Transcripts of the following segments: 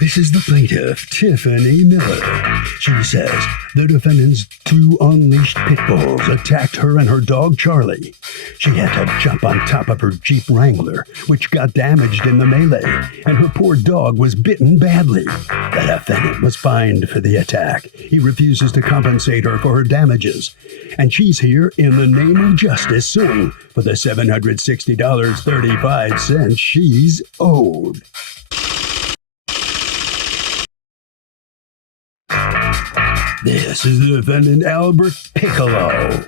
This is the plaintiff, Tiffany Miller. She says the defendant's two unleashed pit bulls attacked her and her dog, Charlie. She had to jump on top of her Jeep Wrangler, which got damaged in the melee, and her poor dog was bitten badly. The defendant was fined for the attack. He refuses to compensate her for her damages. And she's here in the name of justice suing for the $760.35 she's owed. This is the defendant, Albert Piccolo.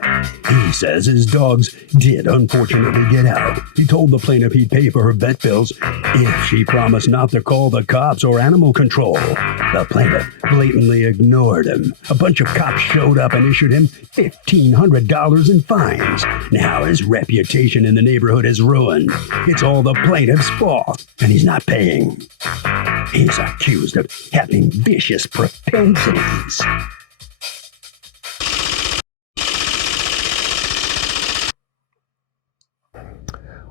He says his dogs did unfortunately get out. He told the plaintiff he'd pay for her vet bills if she promised not to call the cops or animal control. The plaintiff blatantly ignored him. A bunch of cops showed up and issued him $1,500 in fines. Now his reputation in the neighborhood is ruined. It's all the plaintiff's fault, and he's not paying. He's accused of having vicious propensities.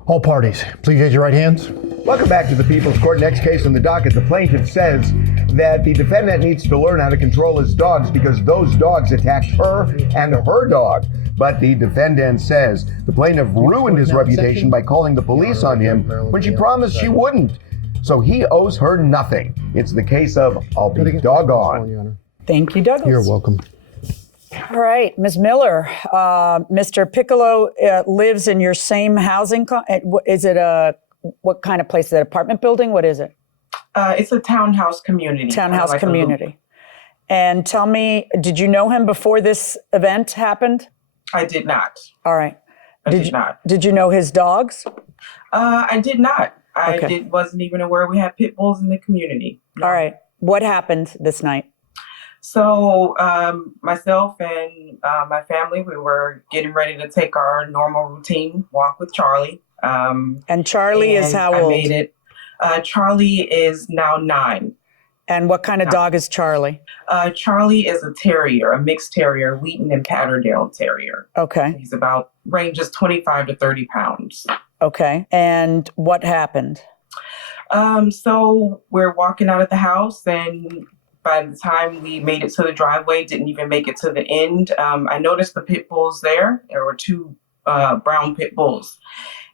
All parties, please raise your right hands. Welcome back to the People's Court. Next case on the docket. The plaintiff says that the defendant needs to learn how to control his dogs because those dogs attacked her and her dog. But the defendant says the plaintiff ruined his reputation by calling the police on him when she promised she wouldn't. So he owes her nothing. It's the case of I'll be doggone. Thank you, Douglas. You're welcome. All right, Ms. Miller, Mr. Piccolo lives in your same housing. Is it what kind of place? Is it an apartment building? What is it? It's a townhouse community. Townhouse community. And tell me, did you know him before this event happened? I did not. All right. I did not. Did you know his dogs? I did not. Okay. Wasn't even aware we had pit bulls in the community. No. All right. What happened this night? So myself and my family, we were getting ready to take our normal routine walk with Charlie. And Charlie is how old? I made it. Charlie is now 9. And what kind of dog is Charlie? Charlie is a terrier, a mixed terrier, Wheaton and Patterdale terrier. Okay. He's ranges 25 to 30 pounds. Okay. And what happened? So we're walking out of the house, and by the time we made it to the driveway, didn't even make it to the end, I noticed the pit bulls there. There were 2 brown pit bulls.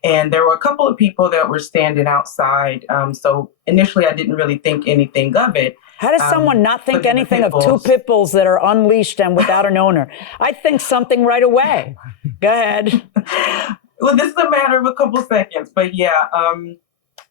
And there were a couple of people that were standing outside. So initially, I didn't really think anything of it. How does someone not think anything of 2 pit bulls that are unleashed and without an owner? I think something right away. Go ahead. Well, this is a matter of a couple seconds. But yeah,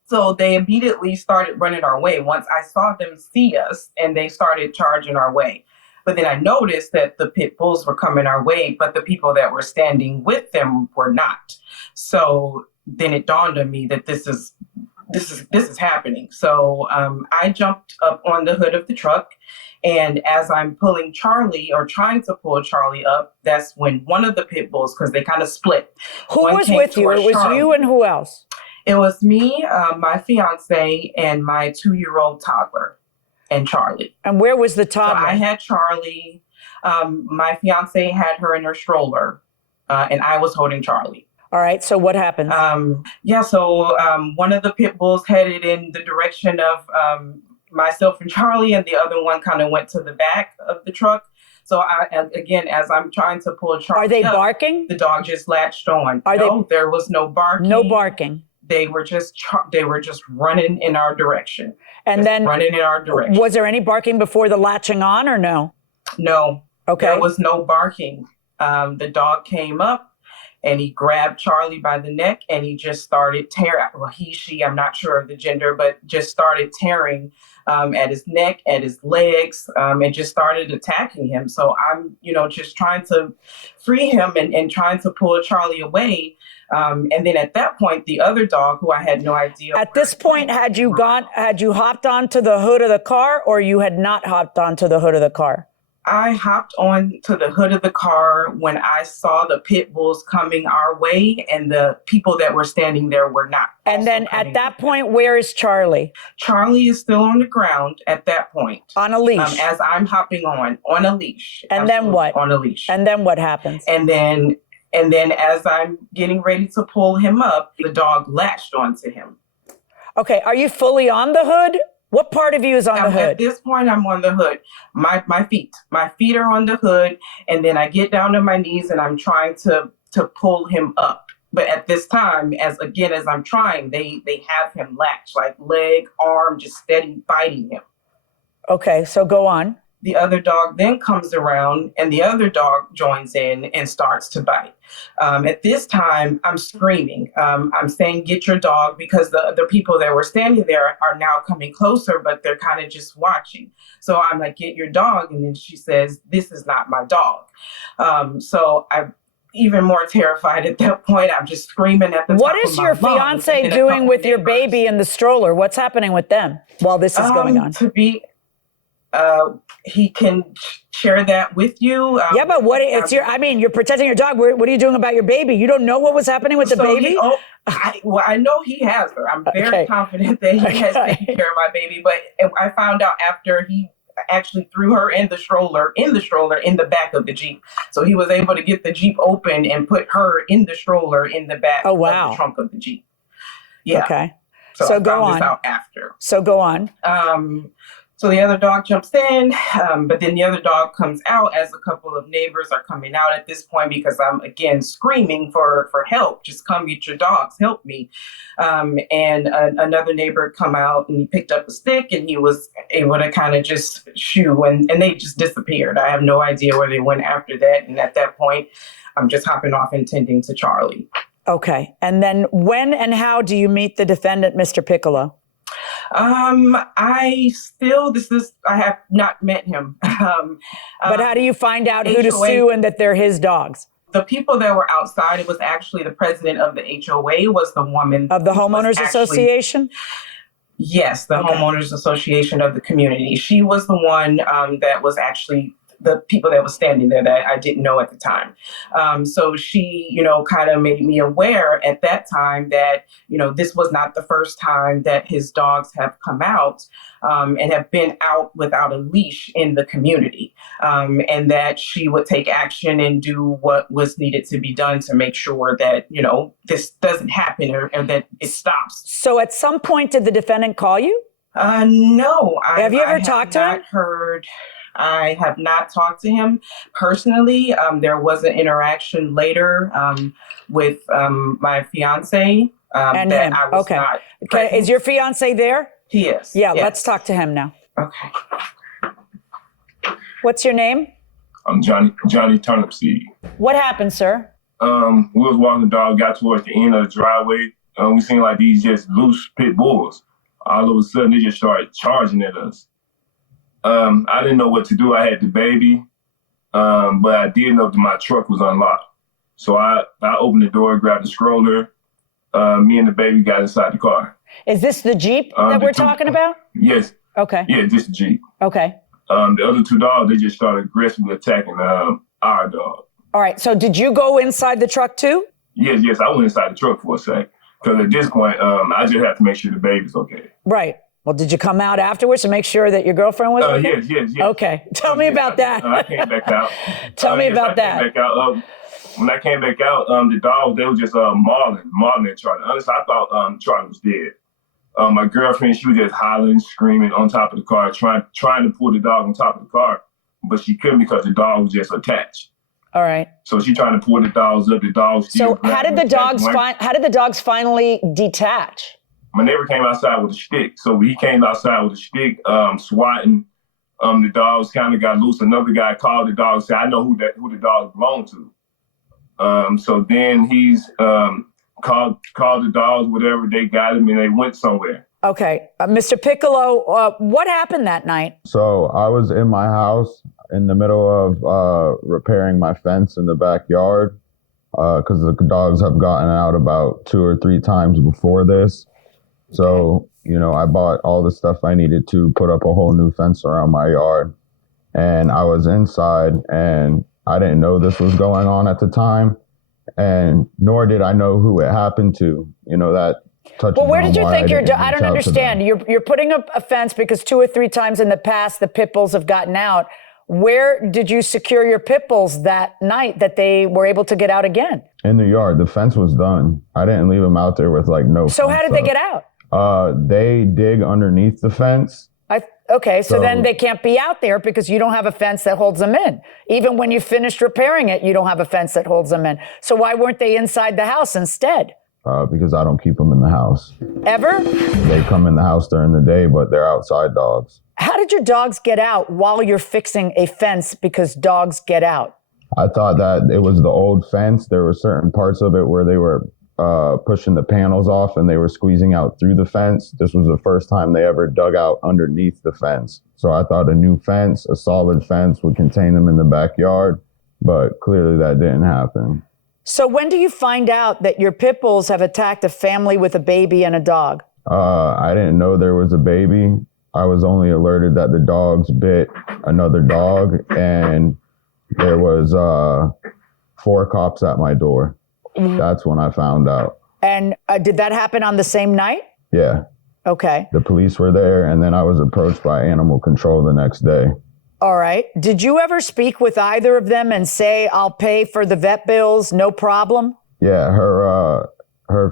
so they immediately started running our way once I saw them see us, and they started charging our way. But then I noticed that the pit bulls were coming our way, but the people that were standing with them were not. So then it dawned on me that this is happening. So I jumped up on the hood of the truck, and as I'm pulling Charlie or trying to pull Charlie up, that's when one of the pit bulls, because they kind of split. Who was with you? It was you and who else? It was me, my fiance, and my 2-year-old toddler. And Charlie. And where was the toddler? So I had Charlie. My fiance had her in her stroller, and I was holding Charlie. All right. So what happened? So one of the pit bulls headed in the direction of myself and Charlie, and the other one kind of went to the back of the truck. So again, as I'm trying to pull Charlie, are they up, barking? The dog just latched on. There was no barking. No barking. They were just running in our direction. And then running in our direction. Was there any barking before the latching on or no? No. Okay. There was no barking. The dog came up and he grabbed Charlie by the neck and he just started tearing. Well, she, I'm not sure of the gender, but just started tearing at his neck, at his legs, and just started attacking him. So I'm, just trying to free him and trying to pull Charlie away. And then at that point, the other dog, who I had no idea. At this point, had you hopped onto the hood of the car, or you had not hopped onto the hood of the car? I hopped on to the hood of the car when I saw the pit bulls coming our way, and the people that were standing there were not. And then at that point, where is Charlie? Charlie is still on the ground at that point. On a leash? As I'm hopping on a leash. And then what? On a leash. And then what happens? And then as I'm getting ready to pull him up, the dog latched onto him. Okay, are you fully on the hood? What part of you is on the hood? At this point, I'm on the hood. My feet are on the hood, and then I get down to my knees and I'm trying to pull him up. But at this time, as I'm trying, they have him latched, like leg, arm, just steady biting him. Okay, so go on. The other dog then comes around and the other dog joins in and starts to bite. At this time, I'm screaming. I'm saying, get your dog, because the people that were standing there are now coming closer, but they're kind of just watching. So I'm like, get your dog. And then she says, this is not my dog. So I'm even more terrified at that point. I'm just screaming at the top of my lungs. What is your fiance doing with your baby in the stroller? What's happening with them while this is going on? He can share that with you. Yeah, but you're protecting your dog. What are you doing about your baby? You don't know what was happening with the baby? I know he has her. I'm very confident that he has taken care of my baby, but I found out after he actually threw her in the stroller in the back of the Jeep. So he was able to get the Jeep open and put her in the stroller in the back of the trunk of the Jeep. Yeah. Okay. So go on. This out after. So go on. So the other dog jumps in, but then the other dog comes out as a couple of neighbors are coming out at this point, because I'm again screaming for help. Just come get your dogs, help me. And another neighbor come out and he picked up a stick and he was able to kind of just shoo, and they just disappeared. I have no idea where they went after that. And at that point, I'm just hopping off and tending to Charlie. Okay. And then when and how do you meet the defendant, Mr. Piccolo? I have not met him. But how do you find out who to sue and that they're his dogs? The people that were outside, it was actually the president of the HOA was the woman. Of the Homeowners Association? Yes, the Homeowners Association of the community. She was the one that was actually the people that were standing there that I didn't know at the time. So she, kind of made me aware at that time that, this was not the first time that his dogs have come out and have been out without a leash in the community. And that she would take action and do what was needed to be done to make sure that, this doesn't happen or that it stops. So at some point, did the defendant call you? No. Have you ever talked to him? I have not talked to him personally. There was an interaction later with my fiance and that him. I was not present. Is your fiance there? He is. Yeah, yes. Let's talk to him now. Okay. What's your name? I'm Johnny Turnipseed. What happened, sir? We was walking the dog, got towards the end of the driveway. We seen like these just loose pit bulls. All of a sudden, they just started charging at us. I didn't know what to do. I had the baby, but I did know that my truck was unlocked. So I opened the door, grabbed the stroller. Me and the baby got inside the car. Is this the Jeep that we're talking about? Yes. Okay. Yeah, this the Jeep. Okay. The other two dogs, they just started aggressively attacking our dog. All right. So did you go inside the truck too? Yes. I went inside the truck for a sec. Because at this point, I just have to make sure the baby's okay. Right. Well, did you come out afterwards to make sure that your girlfriend was okay? Yes. Okay. Tell me about that. I came back out. Tell me about that. Came back out. When I came back out, the dogs, they were just mauling at Charlie. Honestly, I thought Charlie was dead. My girlfriend, she was just hollering, screaming on top of the car, trying to pull the dog on top of the car, but she couldn't because the dog was just attached. All right. So she trying to pull the dogs up. The dogs. So how did the dogs finally detach? My neighbor came outside with a stick. So he came outside with a stick, swatting. The dogs kind of got loose. Another guy called the dogs, said, "I know who the dogs belong to." So then he's called the dogs, whatever. They got him and they went somewhere. Okay, Mr. Piccolo, what happened that night? So I was in my house in the middle of repairing my fence in the backyard because the dogs have gotten out about 2 or 3 times before this. So, I bought all the stuff I needed to put up a whole new fence around my yard. And I was inside and I didn't know this was going on at the time. And nor did I know who it happened to. That touches Well, where did you think your dog? I don't reach out to understand. them. You're putting up a fence because 2 or 3 times in the past the pit bulls have gotten out. Where did you secure your pit bulls that night that they were able to get out again? In the yard. The fence was done. I didn't leave them out there with no So how did they get out? They dig underneath the fence. Okay, so then they can't be out there because you don't have a fence that holds them in. Even when you finished repairing it, you don't have a fence that holds them in. So why weren't they inside the house instead? Because I don't keep them in the house. Ever? They come in the house during the day, but they're outside dogs. How did your dogs get out while you're fixing a fence because dogs get out? I thought that it was the old fence. There were certain parts of it where they were pushing the panels off and they were squeezing out through the fence. This was the first time they ever dug out underneath the fence. So I thought a new fence, a solid fence, would contain them in the backyard, but clearly that didn't happen. So when do you find out that your pit bulls have attacked a family with a baby and a dog? I didn't know there was a baby. I was only alerted that the dogs bit another dog, and there was 4 cops at my door. That's when I found out. And did that happen on the same night? Yeah. Okay. The police were there, and then I was approached by animal control the next day. All right. Did you ever speak with either of them and say, I'll pay for the vet bills, no problem? Yeah, her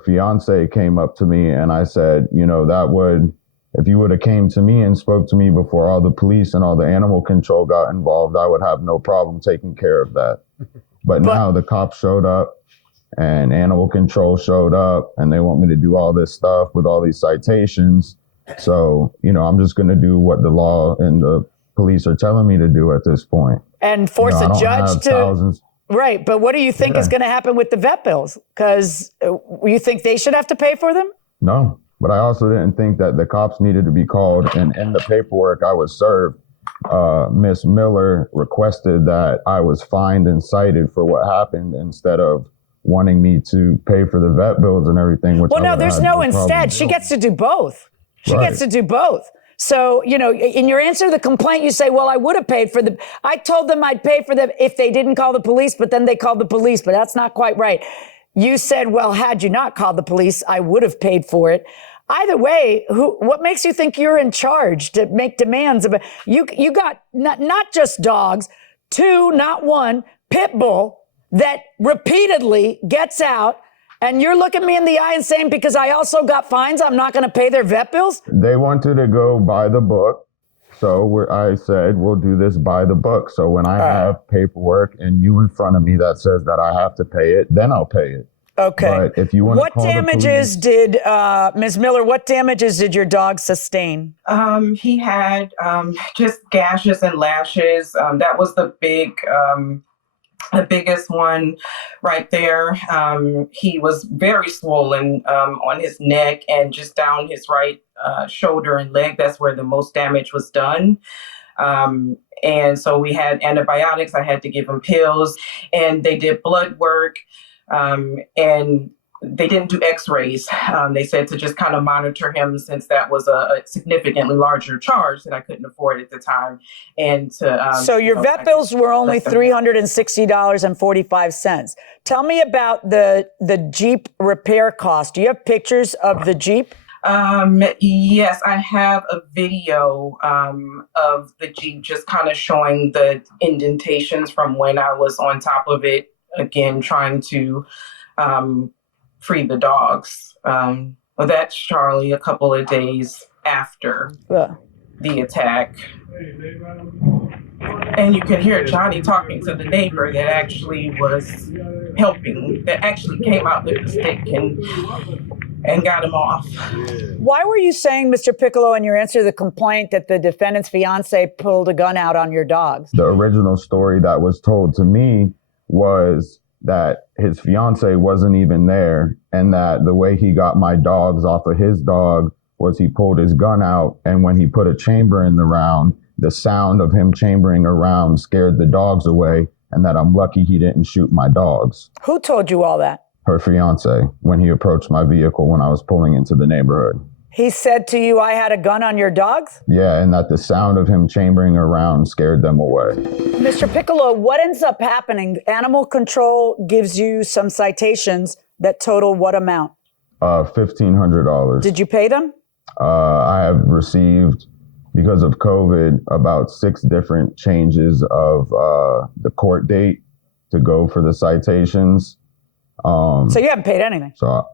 fiance came up to me, and I said, if you would have came to me and spoke to me before all the police and all the animal control got involved, I would have no problem taking care of that. But now the cops showed up and animal control showed up and they want me to do all this stuff with all these citations. So, I'm just going to do what the law and the police are telling me to do at this point. And force a judge to... thousands. Right. But what do you think is going to happen with the vet bills? Because you think they should have to pay for them? No. But I also didn't think that the cops needed to be called. And in the paperwork I was served, Miss Miller requested that I was fined and cited for what happened instead of wanting me to pay for the vet bills and everything. Which well, no, there's no instead. She gets to do both. She gets to do both. So, in your answer to the complaint, you say, well, I would have paid for I told them I'd pay for them if they didn't call the police, but then they called the police, but that's not quite right. You said, well, had you not called the police, I would have paid for it. Either way, what makes you think you're in charge to make demands of it? You got not just dogs, 2, not 1, pit bull that repeatedly gets out, and you're looking me in the eye and saying, because I also got fines, I'm not going to pay their vet bills? They wanted to go by the book. So I said, we'll do this by the book. So when I have paperwork and you in front of me that says that I have to pay it, then I'll pay it. Okay. But if you want what damages did, Ms. Miller, what damages did your dog sustain? He had just gashes and lashes. That was the biggest one right there. He was very swollen on his neck and just down his right shoulder and leg. That's where the most damage was done. And so we had antibiotics. I had to give him pills, and they did blood work. And they didn't do x-rays. They said to just kind of monitor him since that was a significantly larger charge that I couldn't afford at the time. And to so your vet bills were only $360.45. Tell me about the Jeep repair cost. Do you have pictures of the Jeep? Yes, I have a video of the Jeep just kind of showing the indentations from when I was on top of it, again, trying to free the dogs. Well, that's Charlie a couple of days after the attack. And you can hear Johnny talking to the neighbor that actually was helping, that actually came out with the stick and got him off. Why were you saying, Mr. Piccolo, in your answer to the complaint that the defendant's fiance pulled a gun out on your dogs? The original story that was told to me was that his fiance wasn't even there, and that the way he got my dogs off of his dog was he pulled his gun out, and when he put a chamber in the round, the sound of him chambering a round scared the dogs away, and that I'm lucky he didn't shoot my dogs. Who told you all that? Her fiance, when he approached my vehicle when I was pulling into the neighborhood. He said to you, I had a gun on your dogs? Yeah, and that the sound of him chambering around scared them away. Mr. Piccolo, what ends up happening? Animal control gives you some citations that total what amount? $1,500. Did you pay them? I have received, because of COVID, about 6 different changes of the court date to go for the citations. So you haven't paid anything? So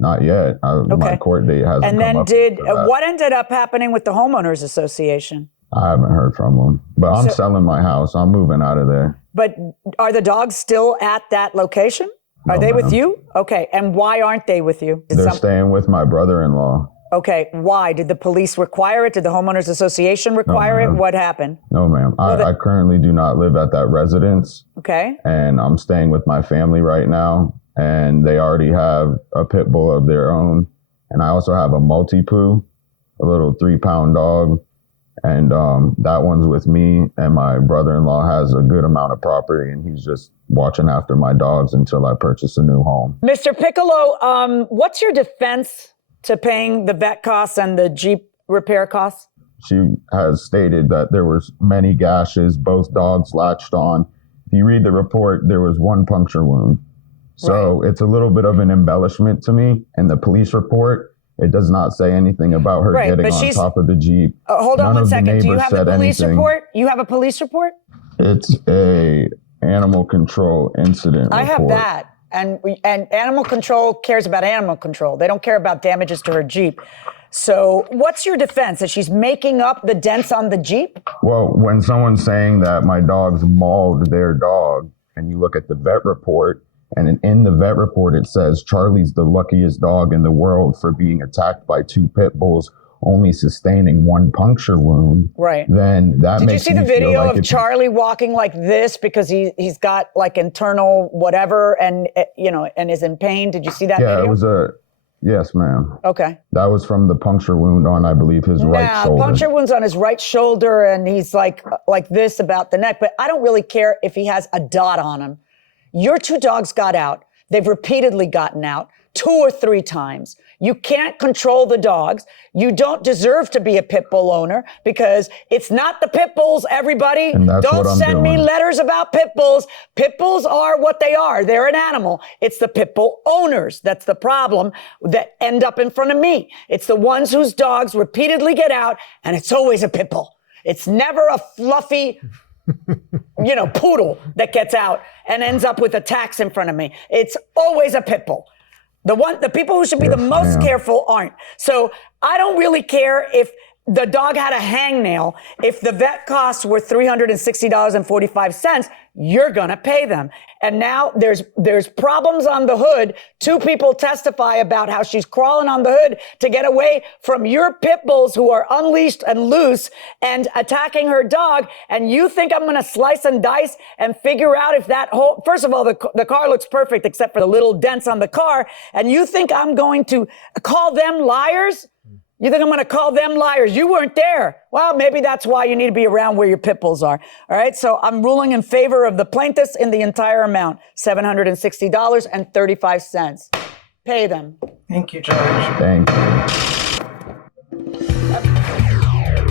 Not yet. My court date hasn't And come then up. what ended up happening with the homeowners association? I haven't heard from them, but I'm selling my house. I'm moving out of there. But are the dogs still at that location? Are they with you? Okay. And why aren't they with you? They're staying with my brother-in-law. Okay. Why? Did the police require it? Did the homeowners association require it? What happened? No, ma'am. I currently do not live at that residence. Okay. And I'm staying with my family right now. And they already have a pit bull of their own. And I also have a Maltipoo, a little 3-pound dog. And that one's with me. And my brother-in-law has a good amount of property, and he's just watching after my dogs until I purchase a new home. Mr. Piccolo, what's your defense to paying the vet costs and the Jeep repair costs? She has stated that there was many gashes, both dogs latched on. If you read the report, there was one puncture wound. So It's a little bit of an embellishment to me. In the police report, it does not say anything about her getting on top of the Jeep. Hold on one second. Do you have a police anything. report? You have a police report? It's a animal control incident I report. have that. And animal control cares about animal control. They don't care about damages to her Jeep. So what's your defense? That she's making up the dents on the Jeep? Well, when someone's saying that my dogs mauled their dog, and you look at the vet report, and in the vet report, it says Charlie's the luckiest dog in the world for being attacked by 2 pit bulls, only sustaining 1 puncture wound. Right. Then that Did makes you see the me feel video like of Charlie walking like this because he's got like internal whatever and and is in pain? Did you see that video? Yeah, it was yes, ma'am. Okay. That was from the puncture wound on, I believe, his right shoulder. Puncture wounds on his right shoulder, and he's like this about the neck. But I don't really care if he has a dot on him. Your 2 dogs got out. They've repeatedly gotten out 2 or 3 times. You can't control the dogs. You don't deserve to be a pit bull owner because it's not the pit bulls, everybody. Don't send me letters about pit bulls. Pit bulls are what they are. They're an animal. It's the pit bull owners that's the problem that end up in front of me. It's the ones whose dogs repeatedly get out, and it's always a pit bull. It's never a fluffy poodle that gets out and ends up with a tax in front of me. It's always a pit bull. The people who should be the most careful aren't. So I don't really care if the dog had a hangnail. If the vet costs were $360.45, you're going to pay them. And now there's problems on the hood. 2 people testify about how she's crawling on the hood to get away from your pit bulls who are unleashed and loose and attacking her dog. And you think I'm going to slice and dice and figure out if that whole, first of all, the car looks perfect except for the little dents on the car. And you think I'm going to call them liars? You think I'm going to call them liars? You weren't there. Well, maybe that's why you need to be around where your pit bulls are. All right. So I'm ruling in favor of the plaintiffs in the entire amount, $760.35. Pay them. Thank you, Judge. Thank you.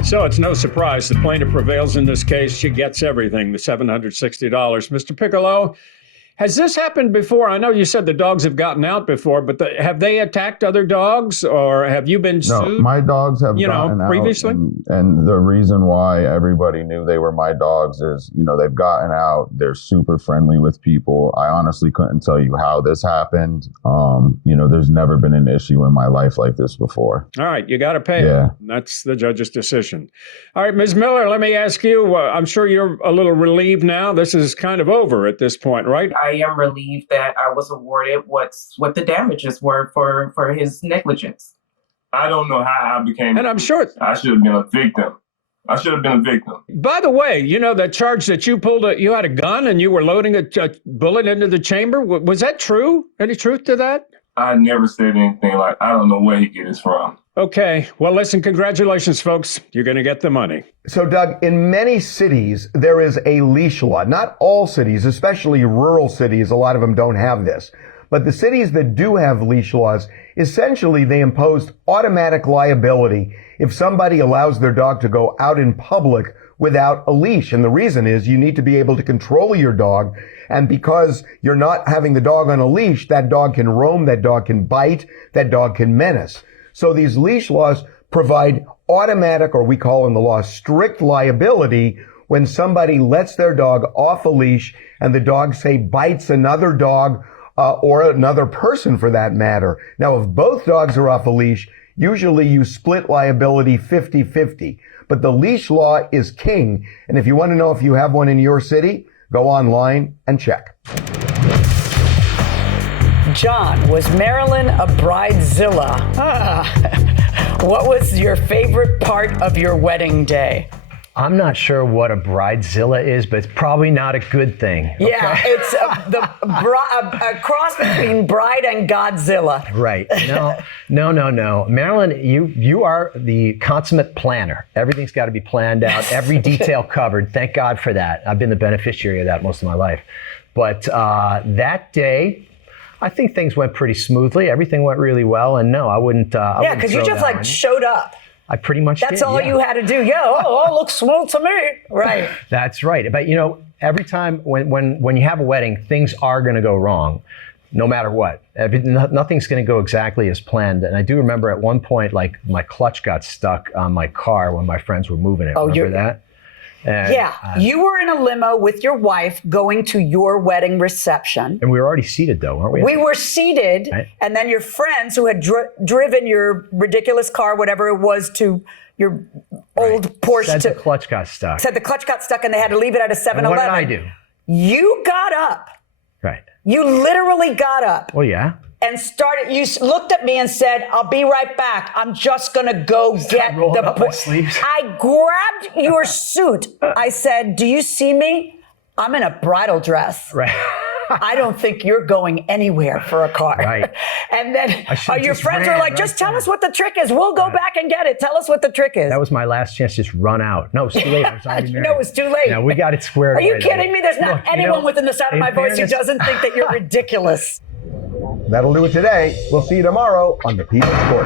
So it's no surprise the plaintiff prevails in this case. She gets everything, the $760. Mr. Piccolo, has this happened before? I know you said the dogs have gotten out before, but have they attacked other dogs, or have you been sued? No, my dogs have gotten out previously. And the reason why everybody knew they were my dogs is, they've gotten out. They're super friendly with people. I honestly couldn't tell you how this happened. There's never been an issue in my life like this before. All right, you got to pay. Yeah. That's the judge's decision. All right, Ms. Miller, let me ask you, I'm sure you're a little relieved now. This is kind of over at this point, right? I am relieved that I was awarded what the damages were for his negligence. I don't know how I became. And I'm sure I should have been a victim. By the way, the charge that you pulled, you had a gun and you were loading a bullet into the chamber. Was that true? Any truth to that? I never said anything like, I don't know where he get this from. Okay. Well, listen, congratulations, folks. You're going to get the money. So, Doug, in many cities, there is a leash law. Not all cities, especially rural cities, a lot of them don't have this. But the cities that do have leash laws, essentially they imposed automatic liability if somebody allows their dog to go out in public without a leash. And the reason is you need to be able to control your dog. And because you're not having the dog on a leash, that dog can roam, that dog can bite, that dog can menace. So these leash laws provide automatic, or we call in the law, strict liability when somebody lets their dog off a leash and the dog, say, bites another dog or another person for that matter. Now, if both dogs are off a leash, usually you split liability 50-50. But the leash law is king. And if you want to know if you have one in your city, go online and check. John, was Marilyn a bridezilla? What was your favorite part of your wedding day? I'm not sure what a bridezilla is, but it's probably not a good thing. Yeah, it's a cross between bride and Godzilla. Right. No. Marilyn, you are the consummate planner. Everything's got to be planned out, every detail covered. Thank God for that. I've been the beneficiary of that most of my life. But that day, I think things went pretty smoothly. Everything went really well. And no, I wouldn't. Yeah, because you just like showed up. I pretty much That's did, all yeah. you had to do. Yeah, all looks smooth to me. Right. That's right. But every time when you have a wedding, things are going to go wrong, no matter what. Nothing's going to go exactly as planned. And I do remember at one point, like my clutch got stuck on my car when my friends were moving it. Remember that? And, you were in a limo with your wife going to your wedding reception. And we were already seated, though, weren't we? We were seated, right? And then your friends who had driven your ridiculous car, whatever it was, to your old Porsche. Said the clutch got stuck. Said the clutch got stuck and they had to leave it at a 7-Eleven. And what did I do? You got up. Right. You literally got up. Well, yeah. And you looked at me and said, I'll be right back. I'm just going to go get the sleeves. I grabbed your suit. I said, do you see me? I'm in a bridal dress. Right. I don't think you're going anywhere for a car. Right. And then your friends were like, just tell us what the trick is. We'll go back and get it. Tell us what the trick is. That was my last chance to just run out. No, it was too late. I was already married. No, it was too late. No, we got it squared away. Are you kidding me? There's not anyone within the sound of my voice who doesn't think that you're ridiculous. That'll do it today. We'll see you tomorrow on the People's Court.